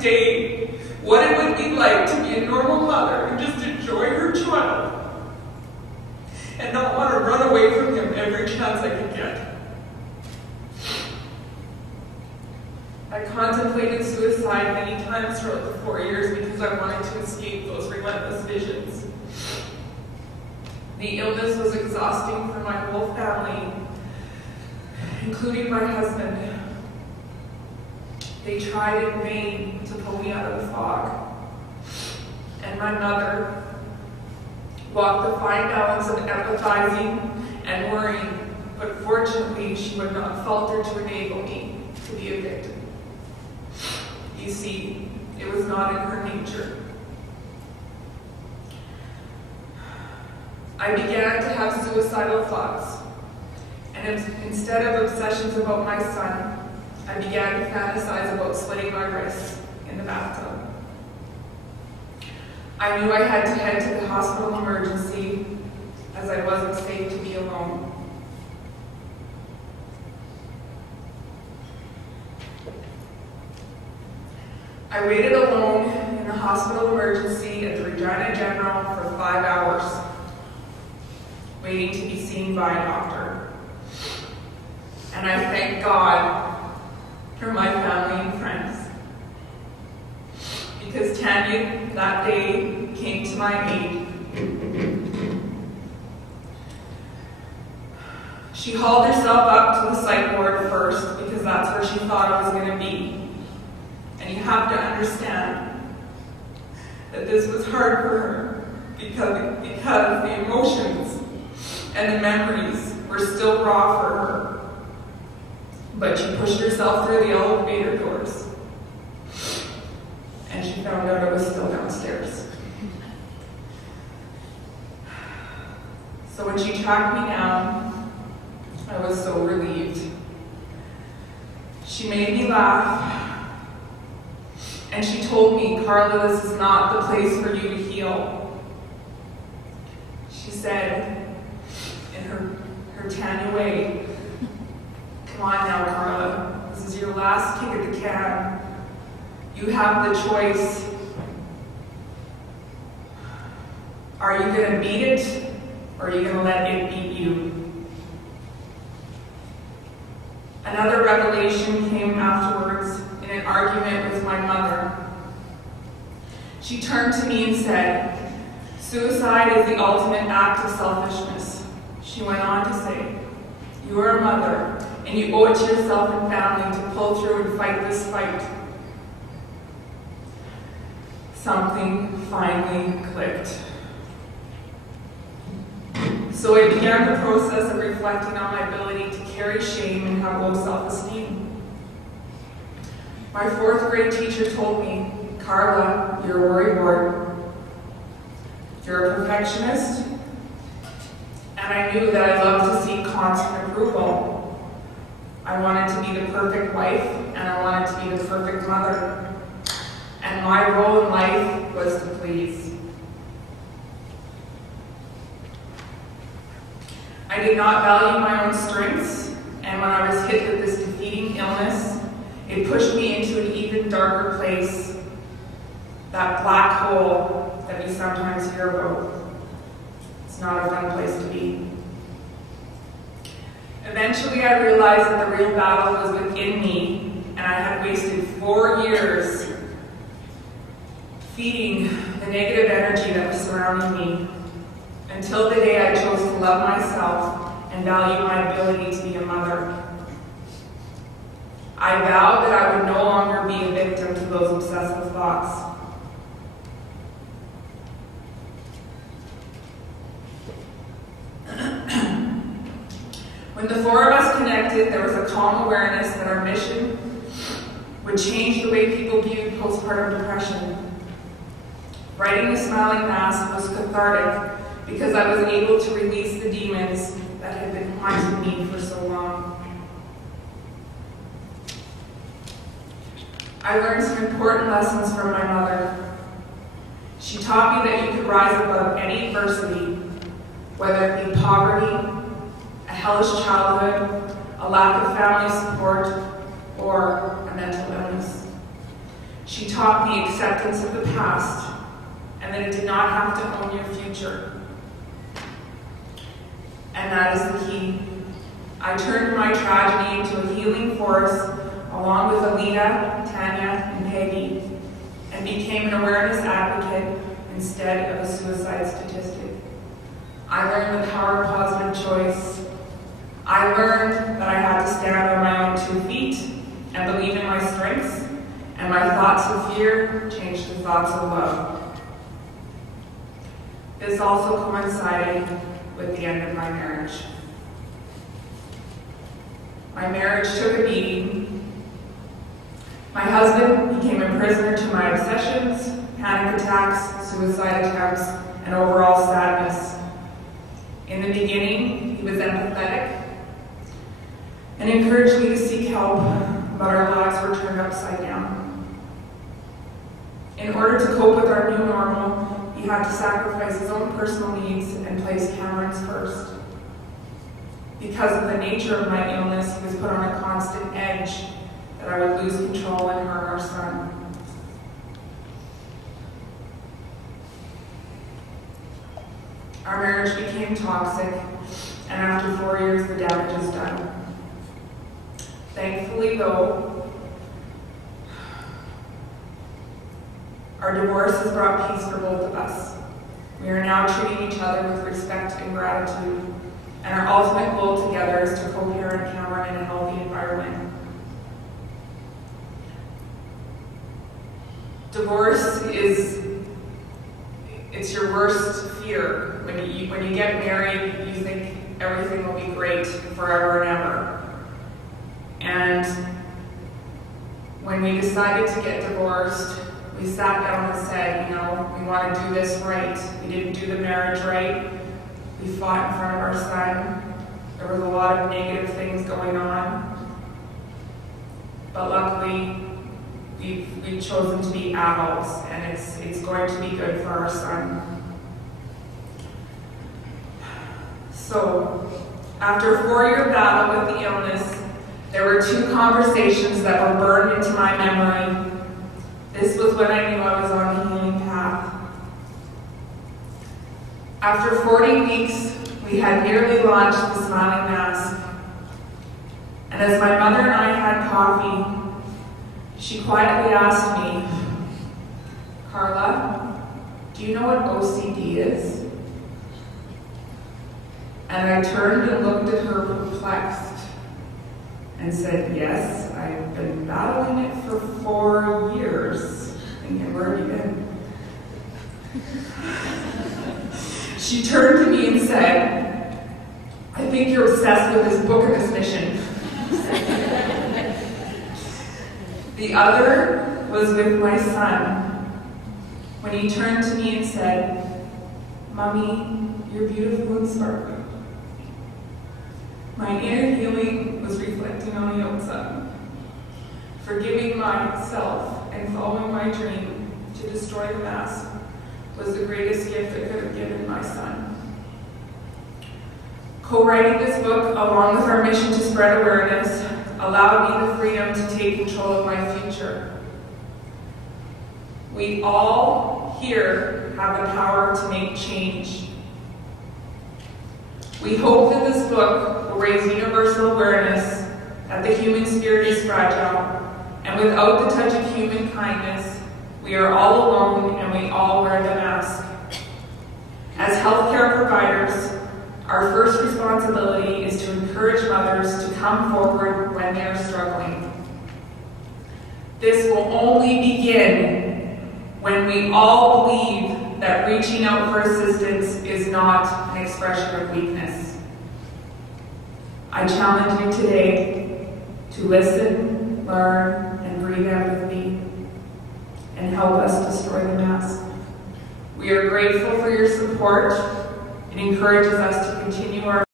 day what it would be like to be a normal mother and just enjoy her child and not want to run away from him every chance I could get. I contemplated suicide many times throughout the 4 years because I wanted to escape those relentless visions. The illness was exhausting for my whole family, including my husband. They tried in vain to pull me out of the fog. And my mother walked the fine balance of empathizing and worrying, but fortunately she would not falter to enable me to be a victim. You see, it was not in her nature. I began to have suicidal thoughts, and instead of obsessions about my son, I began to fantasize about slitting my wrists in the bathtub. I knew I had to head to the hospital emergency as I wasn't safe to be alone. I waited alone in the hospital emergency at the Regina General for 5 hours, waiting to be seen by a doctor. And I thank God for my family and friends, because Tanya that day came to my aid. She hauled herself up to the psych ward first because that's where she thought I was going to be. And you have to understand that this was hard for her because the emotions and the memories were still raw for her. But she pushed herself through the elevator doors, and she found out I was still downstairs. So when she tracked me down, I was so relieved. She made me laugh, and she told me, "Carla, this is not the place for you to heal." She said, in her Tanya way, "Come on now, Carla, this is your last kick at the can. You have the choice. Are you going to beat it, or are you going to let it beat you?" Another revelation came afterwards in an argument with my mother. She turned to me and said, "Suicide is the ultimate act of selfishness." She went on to say, "You are a mother, and you owe it to yourself and family to pull through and fight this fight." Something finally clicked. So I began the process of reflecting on my ability to carry shame and have low self-esteem. My 4th grade teacher told me, "Carla, you're a worrywart. You're a perfectionist." And I knew that I loved to seek constant approval. I wanted to be the perfect wife, and I wanted to be the perfect mother. And my role in life was to please. I did not value my own strengths, and when I was hit with this defeating illness, it pushed me into an even darker place, that black hole that we sometimes hear about. It's not a fun place to be. Eventually, I realized that the real battle was within me, and I had wasted 4 years feeding the negative energy that was surrounding me, until the day I chose to love myself and value my ability to be a mother. I vowed that I would no longer be a victim to those obsessive thoughts. When the 4 of us connected, there was a calm awareness that our mission would change the way people viewed postpartum depression. Writing The Smiling Mask was cathartic because I was able to release the demons that had been haunting me for so long. I learned some important lessons from my mother. She taught me that you could rise above any adversity, whether it be poverty, a hellish childhood, a lack of family support, or a mental illness. She taught me acceptance of the past and that it did not have to own your future. And that is the key. I turned my tragedy into a healing force along with Alita, Tanya, and Peggy, and became an awareness advocate instead of a suicide statistic. I learned the power of positive choice. I learned that I had to stand on my own 2 feet and believe in my strengths, and my thoughts of fear changed to thoughts of love. This also coincided with the end of my marriage. My marriage took a beating. My husband became a prisoner to my obsessions, panic attacks, suicide attempts, and overall sadness. In the beginning, he was empathetic and encouraged me to seek help, but our lives were turned upside down. In order to cope with our new normal, he had to sacrifice his own personal needs and place Cameron's first. Because of the nature of my illness, he was put on a constant edge that I would lose control and hurt our son. Our marriage became toxic, and after 4 years, the damage is done. Thankfully, though, our divorce has brought peace for both of us. We are now treating each other with respect and gratitude, and our ultimate goal together is to co-parent Cameron in a healthy environment. Divorce it's your worst fear. When you get married, you think everything will be great forever and ever. And when we decided to get divorced, we sat down and said, we want to do this right. We didn't do the marriage right. We fought in front of our son. There was a lot of negative things going on. But luckily, we've chosen to be adults, and it's going to be good for our son. So, after a 4-year battle with the illness, there were 2 conversations that were burned into my memory. This was when I knew I was on a healing path. After 40 weeks, we had nearly launched the Smiling Mask. And as my mother and I had coffee, she quietly asked me, "Carla, do you know what OCD is?" And I turned and looked at her perplexed and said, "Yes, I've been battling it for 4 years." And where have you been? She turned to me and said, "I think you're obsessed with this book and this mission." The other was with my son, when he turned to me and said, "Mommy, you're beautiful and sparkling." My inner healing was reflecting on the outside. Forgiving myself and following my dream to destroy the mask was the greatest gift I could have given my son. Co-writing this book, along with our mission to spread awareness, allowed me the freedom to take control of my future. We all here have the power to make change. We hope that this book will raise universal awareness that the human spirit is fragile, and without the touch of human kindness, we are all alone and we all wear the mask. As healthcare providers, our first responsibility is to encourage mothers to come forward when they are struggling. This will only begin when we all believe that reaching out for assistance is not an expression of weakness. I challenge you today to listen, learn, and breathe empathy, and help us destroy the mask. We are grateful for your support. It encourages us to continue our